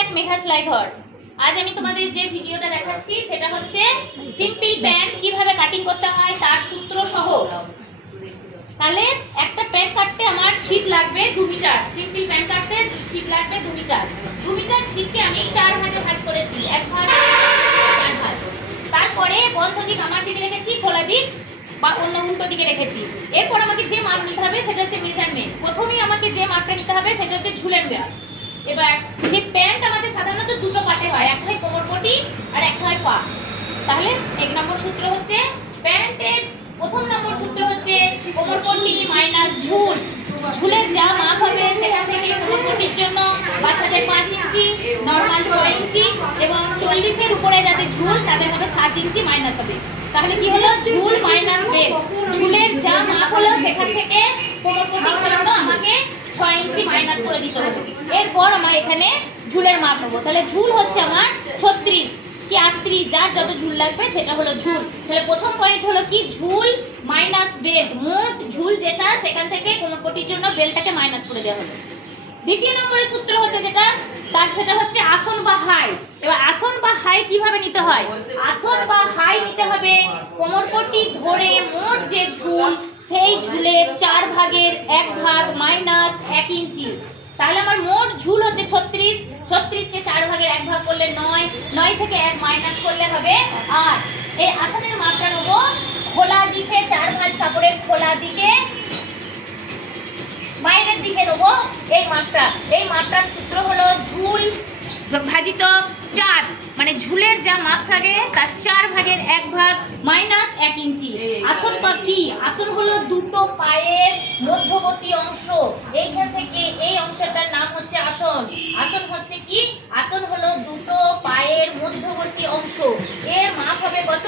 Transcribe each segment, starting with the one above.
Back Megha সেলাই ঘর। আজ আমি তোমাদের যে ভিডিওটা দেখাচ্ছি সেটা হচ্ছে সিম্পল প্যান্ট কিভাবে কাটিং করতে হয় তার সূত্র সহ। তাহলে একটা প্যান্ট কাটতে আমার ছিট লাগবে 2 মিটার। সিম্পল প্যান্ট কাটতে ছিট লাগবে 2 মিটার। 2 মিটার ছিটকে আমি 4 ভাগে ভাগ করেছি, 1 ভাগ 4 ভাগ। তারপরে বন্ধ দিক আমার দিকে রেখেছি, খোলা দিক বা অন্য উল্টো দিকে রেখেছি। এরপর আমাকে যে মাপ নিতে হবে সেটা হচ্ছে মেজারমেন্ট। প্রথমেই আমাকে যে মাপটা নিতে হবে সেটা হচ্ছে ঝুলের মাপ। এবার যে প্যান্ট আমাদের সাধারণত দুটো পার্টে হয়, একটা হয় কোমরপট্টি আর একটা হয় পা। তাহলে 1 নম্বর সূত্র হচ্ছে প্যান্টের প্রথম নম্বর সূত্র হচ্ছে কোমরপট্টি মাইনাস ঝুল। ঝুলের যা মাপ হবে সেখান থেকে কোমরপট্টির জন্য বাচ্চাদের 5 ইঞ্চি, নরমাল 6 ইঞ্চি এবং 40 এর উপরে যাদের ঝুল তাদের হবে 7 ইঞ্চি মাইনাস হবে। তাহলে কি হলো, ঝুল মাইনাস বেল। ঝুলের যা মাপ হলো সেখান থেকে কোমরপট্টির জন্য আমাকে 6 ইঞ্চি মাইনাস করে দিতে হবে। এরপর আমরা এখানে ঝুলের মাপ নেবো। তাহলে ঝুল হচ্ছে আমার 36 কি 38, যার যত ঝুল লাগবে সেটা হলো ঝুল। তাহলে প্রথম পয়েন্ট হলো কি ঝুল মাইনাস বেল্ট। মোট ঝুল যেটা সেখান থেকে কোমরপট্টির জন্য বেল্টটাকে মাইনাস করে দেওয়া হবে। দ্বিতীয় নম্বরের সূত্র হচ্ছে যেটা তার সেটা হচ্ছে আসন বা হাই। এবার আসন বা হাই কিভাবে নিতে হয়? আসন বা হাই নিতে হবে কোমরপট্টি ধরে মোট যে ঝুল সেই ঝুলের 4 ভাগের 1 ভাগ মাইনাস 1 ইঞ্চি। তাহলে আমার মোট ঝুল হচ্ছে 36। 36 কে 4 ভাগের 1 ভাগ করলে 9, 9 থেকে 1 মাইনাস করলে হবে 8। এই আসনের মাপটা নেব খোলা দিকে 4 ভাঁজ কাপড়ের খোলা দিকে বাইরের দিকে নেব এই মাপটা। এই মাপটার সূত্র হলো ঝুল ভাজিত 4, মানে ঝুলের যা মাপ থাকে তার 4 ভাগের 1 ভাগ মাইনাস 1 ইঞ্চি। আসন কি? আসন হলো দুটো পায়ের মধ্যবর্তী অংশ। এইখান থেকে এই অংশটার নাম হচ্ছে আসন। আসন হচ্ছে কি? আসন হলো দুটো পায়ের মধ্যবর্তী অংশ। এর মাপ হবে কত?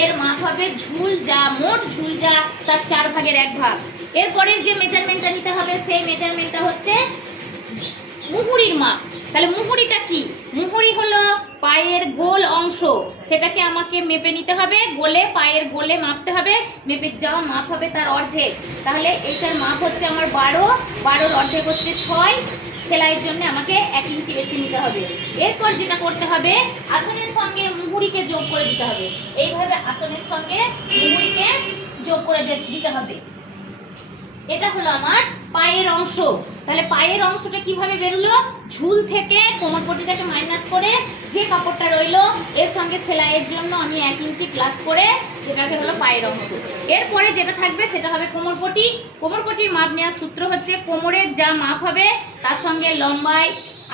এর মাপ হবে ঝুল যা মোট ঝুল যা তার 4 ভাগের 1 ভাগ। এরপরে যে মেজারমেন্টটা নিতে হবে সেই মেজারমেন্টটা হচ্ছে মুহুরির মাপ। তাহলে মুহুরিটা কি? মুহুরি হলো পায়ের গোল অংশ, সেটাকে আমাকে মেপে নিতে হবে। গোলে পায়ের গোলে মাপতে হবে, মেপে যা মাপ হবে তার অর্ধেক। তাহলে এইটার মাপ হচ্ছে আমার 12, 12-র অর্ধেক হচ্ছে 6। সেলাইয়ের জন্য আমাকে 1 ইঞ্চি বেশি নিতে হবে। এরপর যেটা করতে হবে আসনের সঙ্গে মুহুরিকে যোগ করে দিতে হবে। এইভাবে আসনের সঙ্গে মুহুরিকে যোগ করে দিতে হবে। এটা হলো আমার পায়ের অংশ। তাহলে পায়ের অংশটা কিভাবে বেরোলো? ঝুল থেকে কোমরপট্টিটাকে মাইনাস করে যে কাপড়টা রইলো এর সঙ্গে সেলাইয়ের জন্য আমি 1 ইঞ্চি প্লাস করে সেটাকে হলো পায়ের অংশ। এরপরে যেটা থাকবে সেটা হবে কোমরপট্টি। কোমরপট্টির মাপ নেওয়ার সূত্র হচ্ছে কোমরের যা মাপ হবে তার সঙ্গে লম্বায়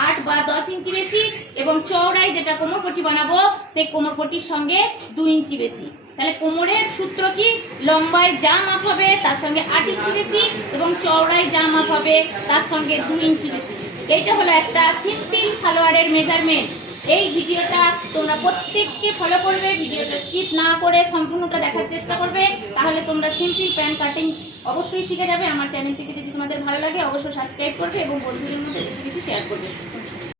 8 বা 10 ইঞ্চি বেশি এবং চওড়ায় যেটা কোমরপট্টি বানাবো সেই কোমরপট্টির সঙ্গে 2 ইঞ্চি বেশি। তাহলে কোমরের সূত্র কি? লম্বায় যা মাপ হবে তার সঙ্গে 8 ইঞ্চি বেশি এবং চওড়ায় যা মাপ হবে তার সঙ্গে 2 ইঞ্চি বেশি। এইটা হলো একটা সিম্পল সালোয়ারের মেজারমেন্ট। এই ভিডিওটা তোমরা প্রত্যেককে ফলো করবে, ভিডিওটা স্কিপ না করে সম্পূর্ণটা দেখার চেষ্টা করবে, তাহলে তোমরা সিম্পল প্যান্ট কাটিং অবশ্যই শিখে যাবে। আমার চ্যানেলটিকে যদি তোমাদের ভালো লাগে অবশ্যই সাবস্ক্রাইব করবে এবং বন্ধুদের মধ্যে বেশি বেশি শেয়ার করবে।